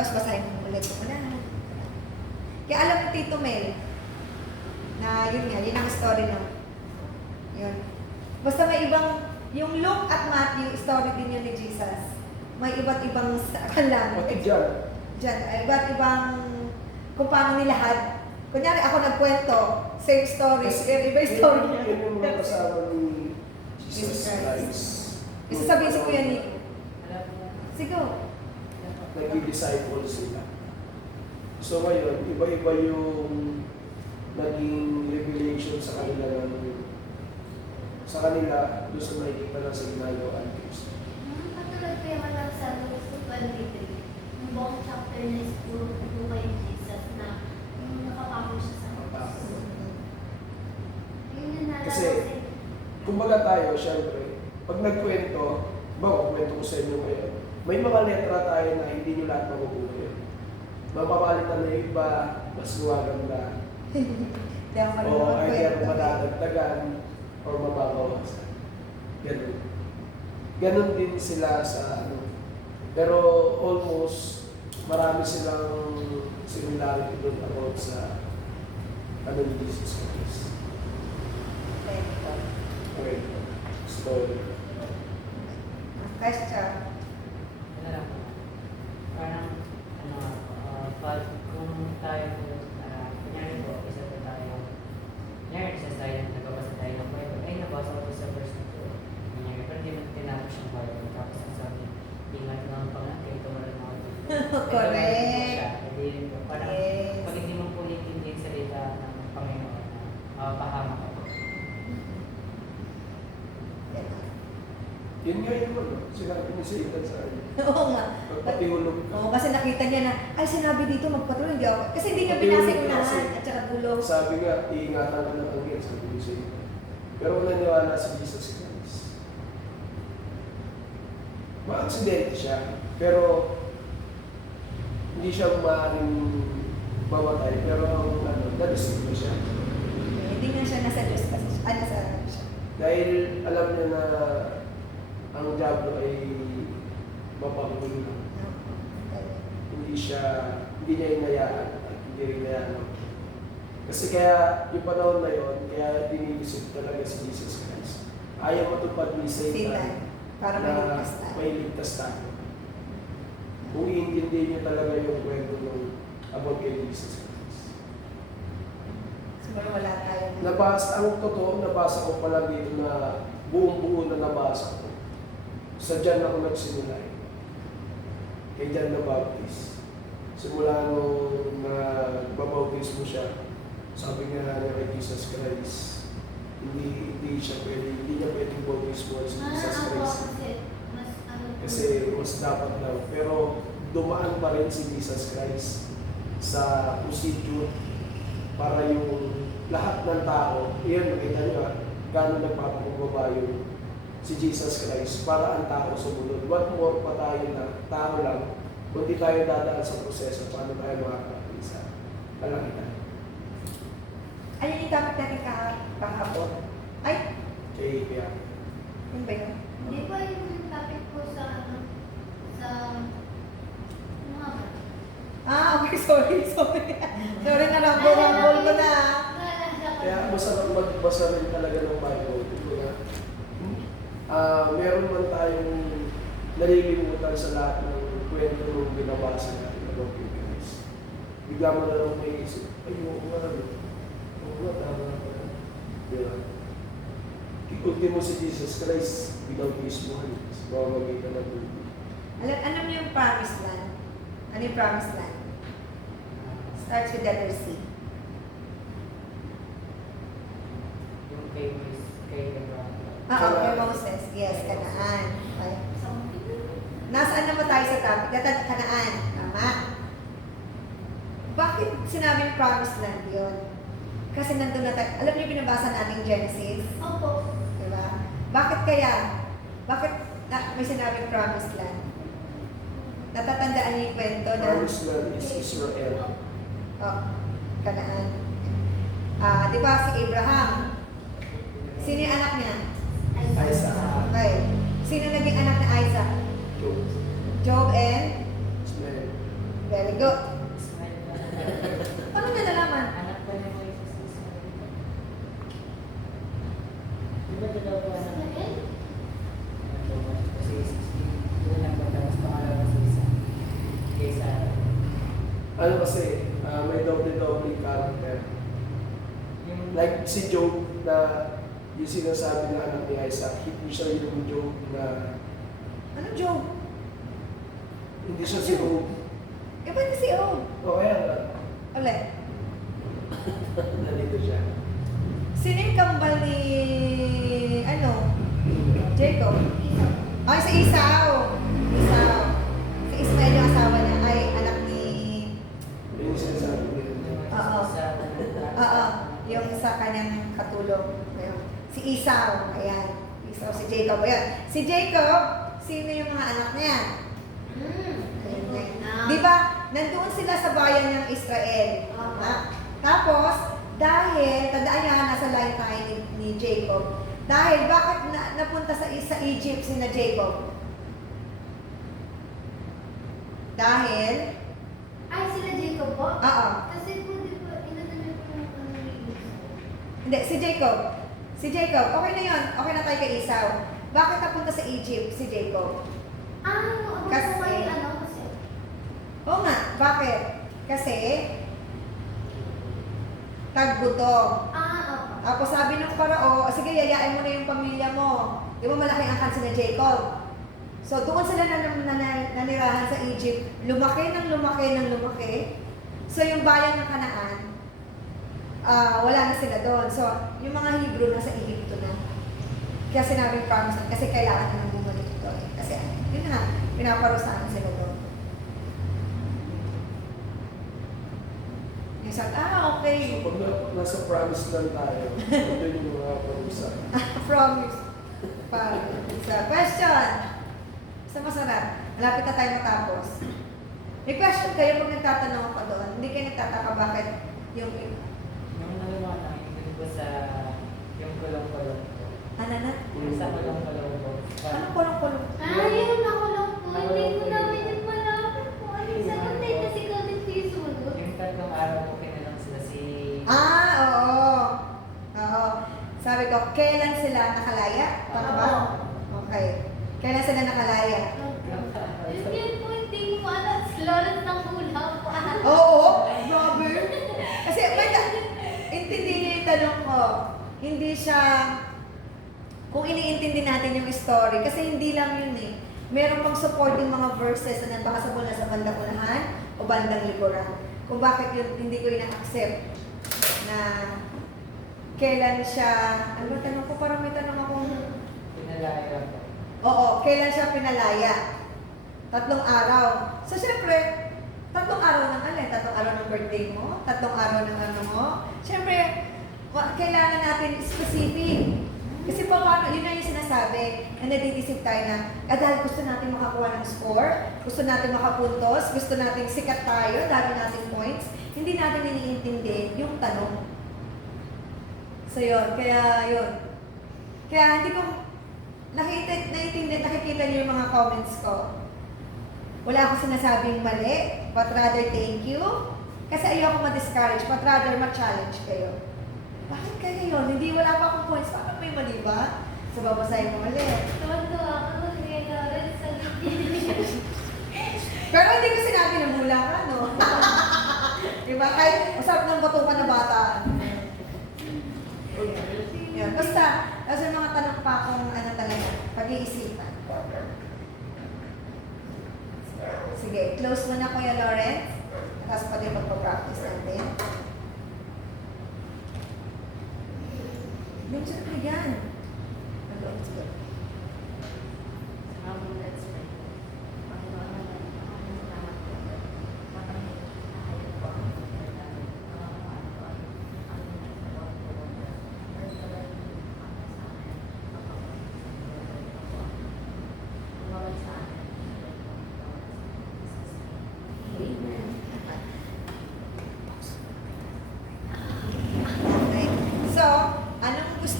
Tapos basahin mo ulit. Wala. Kaya alam mo, Tito Mel, na yun nga, yun ang story na. Yun. Basta may ibang, yung Luke at Matthew, story din yun ni Jesus. May iba't ibang lang. Pati dyan. Diyan, iba't ibang kung paano nilahad. Kunyari ako nagkwento, same story, iba yung story niya. Yun yung mga kasama ni Jesus Christ. Isasabihin si Kuya Nico. Sigo. Nag-disciple sila. So ngayon, iba-iba yung naging revelation sa kanila doon sa nakikita lang sa ginagawa ni Kristo. Katulad kaya lang sa Luke 23, yung buong chapter na is puro buhay ni Jesus na yung nakapako siya sa cross. Yun yung nalala Kasi, kumbaga tayo, syempre, pag nagkwento, kwento ko sa inyo ngayon, may mga letra tayo na hindi nyo lahat mabubuhay. Mapapalitan na yung iba, mas gumaganda. O either madadagdagan or mababawasan. Ganun. Ganun din sila sa Pero almost, marami silang similarity doon about sa ni Jesus Christ. Kwento. Story. Question. Ano lang po, parang, pag kung tayo, kunyari po, isa po tayo, kunyari isa tayo, nagbabasa tayo ng Bible, ay nabasa ko sa verse na po, kunyari, pero di mo tinapos yung Bible, tapos ang sabi, ingat ng pangakay, tumalad mga ito. Correct. Parang, Yes. pag hindi mo po yung salita ng Panginoon, pahamak ako. Yun nga yung sinabi ni Satan sa akin. Oo nga. Pagpatihulog ka. Oo, kasi nakita niya na, ay sinabi dito magpatuloy, hindi ako. Kasi hindi niya binasa yung lahat at saka dulo. Sabi nga, iingatan ka ng anghel, sabi ni Satan. Pero naniwala si Jesus Christ. Ma-aksidente siya, pero hindi siya maaaring mamatay, pero na-deceive na siya. Hindi nga siya nasa Diyos kasi siya. Nasa siya. Dahil alam niya na ang diablo ay mapanggulo. Hindi niya inayaan at hindi rin inayaan. Kasi kaya yung panahon na yun, kaya dinilisip talaga si Jesus Christ. Ayaw matupad ni Satan Para na mailigtas tayo. mailigtas tayo. Kung iintindihin niyo talaga yung kwento ng about kay Jesus Christ. Siguro wala tayo. Ang totoo, nabasa ko pala dito na buong-buo na nabasa ko. Sa John ako nagsimula eh. Kay John the Baptist. Simula nung nagpabautismo siya, sabi nga niya kay Jesus Christ, hindi niya pwedeng bautismo si Jesus Christ. Kasi mas dapat daw. Pero dumaan pa rin si Jesus Christ sa procedure para yung lahat ng tao, iyan, nakita niyo gano'n nagpapakumbaba yung si Jesus Christ para ang tao sumunod. What more pa tayo na tao lang, kung di tayo dadaan sa proseso, paano tayo makakarating sa kalangitan. Ayun yung topic natin kahapon. Ay, Kaya, yun ba yun? Hindi pa yung topic ko sa mga ba? Okay, sorry. Sorry na lang, rumble ko na. kaya masarap magbasa rin talaga ng Bible. Meron man tayong nalilimutan sa lahat ng kwento nung binabasa natin about kay Christ. Bigla mo na lang may isip, ay, oo nga, tama na pala. Diba? Ikunti mo si Jesus Christ, bilang mismo, mamamagitan ng buhay. Alam niyo yung promised land? Ano yung promised land? Starts with the letter C. Yung kay Abraham. Kay Moses. Yes, Kanaan. Okay. Nasaan naman tayo sa topic? Kanaan. Tama. Bakit sinabing promised land yun? Kasi nandun na tayo. Alam niyo binabasa natin Genesis? Opo. Diba? Bakit kaya? Bakit may sinabing promised land? Natatandaan niyo yung kwento na Promised land is Israel. Kanaan. Di ba si Abraham? Sino yung anak niya? Isaac. Okay. Sino naging anak ni Isaac? Job. Job and Ismael. Very good. Ismael pa na. Ano na nalaman? Anak ko na mo isa si Ismael. Di ba ito daw po anak? Ismael? Kasi yun lang po, tapos pangalawa si isa. Kaysa Ano kasi, may doble-doble character. yung Like si Job na yung sinasabi na anak ni Isaac, hindi siya yung Job na Ano, Joe? hindi siya si Job. Eh, ba't si O? O kaya nga, Ulit. nandito siya. Sino yung kambal ni, ano, Jacob? Isa. Ay, si Esau. Esau. Si Ismael yung asawa niya ay anak ni, Yun yung sinasabi niya. Oo. oo, yung sa kanyang katulong. Ayun. Si Esau. Ayan. Esau, si Jacob. Ayan. Si Jacob, sino yung mga anak niya? Di ba, nandoon sila sa bayan ng Israel. Ha? Tapos, dahil, tandaan niya, nasa line tayo ni Jacob. Dahil, bakit napunta sa Egypt si na Jacob? Dahil, Ay, sila Jacob po? oo. Kasi po, di ba, inano niyo po yung ano ni Esau? Hindi, si Jacob. Si Jacob, okay na yun. Okay na tayo kay Esau. Bakit napunta sa Egypt si Jacob? Ah, ako Kasi- po kayo, ano, kasi. Oo nga, bakit? Kasi, tagbuto. Opo. Tapos sabi ng parao, sige, yayain mo na yung pamilya mo. Di ba malaki ang kansa na Jacob? So, doon sila nanirahan sa Egypt. Lumaki ng lumaki ng lumaki. So, yung bayan ng Kanaan, wala na sila doon. So, yung mga Hebrew nasa Egypto na. Kaya sinabing promise na, kasi kailangan na bumalik doon. Kasi, yun na, pinaparusahan sila doon. Yung sabi, okay. So pag nasa promise lang tayo, ito yung mga pag-usap. Promise. Sa question. Sa masarap. Malapit na tayo matapos. May question kayo pag nagtatanong ako doon. Hindi kayo nagtataka bakit yung... Yung nalaman yung po sa yung kulong-kulong po. Ano na? Sa kulong-kulong po. Ano kulong-kulong? Ah, yun ako lang po. Hindi ko namin yung malapit po. Ano yung sagot na ito si Claudine po yung sumunod? Yung tatlong araw po kinalang sila si... Oo. Oo. Sabi ko, kailan sila nakalaya? Tama ba? Okay. Kailan sila nakalaya? Yun yun po, hindi ko alam. Lawrence ng hula po. Oo. Grabe. Kasi, wait, intindi niyo yung tanong ko. Hindi siya, kung iniintindi natin yung story, kasi hindi lang yun eh. Meron pang supporting mga verses na baka sa mula sa bandang unahan o bandang likuran. Kung bakit yun, hindi ko ina-accept na kailan siya, ano ba tanong ko? Parang may tanong akong, Pinalaya po. oo, kailan siya pinalaya? 3 araw. So, syempre, 3 araw ng ano, 3 araw ng birthday mo, 3 araw ng ano mo. Syempre, kailangan natin specific. Kasi paano, yun na yung sinasabi, na nadiisip tayo na, dahil gusto natin makakuha ng score, gusto natin makapuntos, gusto natin sikat tayo, dami natin points, hindi natin iniintindi yung tanong. So yun, kaya yun. Kaya hindi ko nakikita niyo yung mga comments ko. Wala akong sinasabing mali, but rather thank you. Kasi ayoko ma-discourage, but rather ma-challenge kayo. Bakit kaya yun? Hindi, wala pa akong points. Bakit may mali ba? So babasahin mo mali. Tuwan-tuwa ako nung kay Lawrence sa video. Pero hindi ko sinabi na mula ka, no? Diba? Kahit masarap ng batukan na bata. Yan. Basta, kasi mga tanong pa akong ano talaga, pag-iisipan. Sige, close mo na Kuya Lawrence. Tapos pa din magpa-practice natin. Yung siyempre yan. Sige.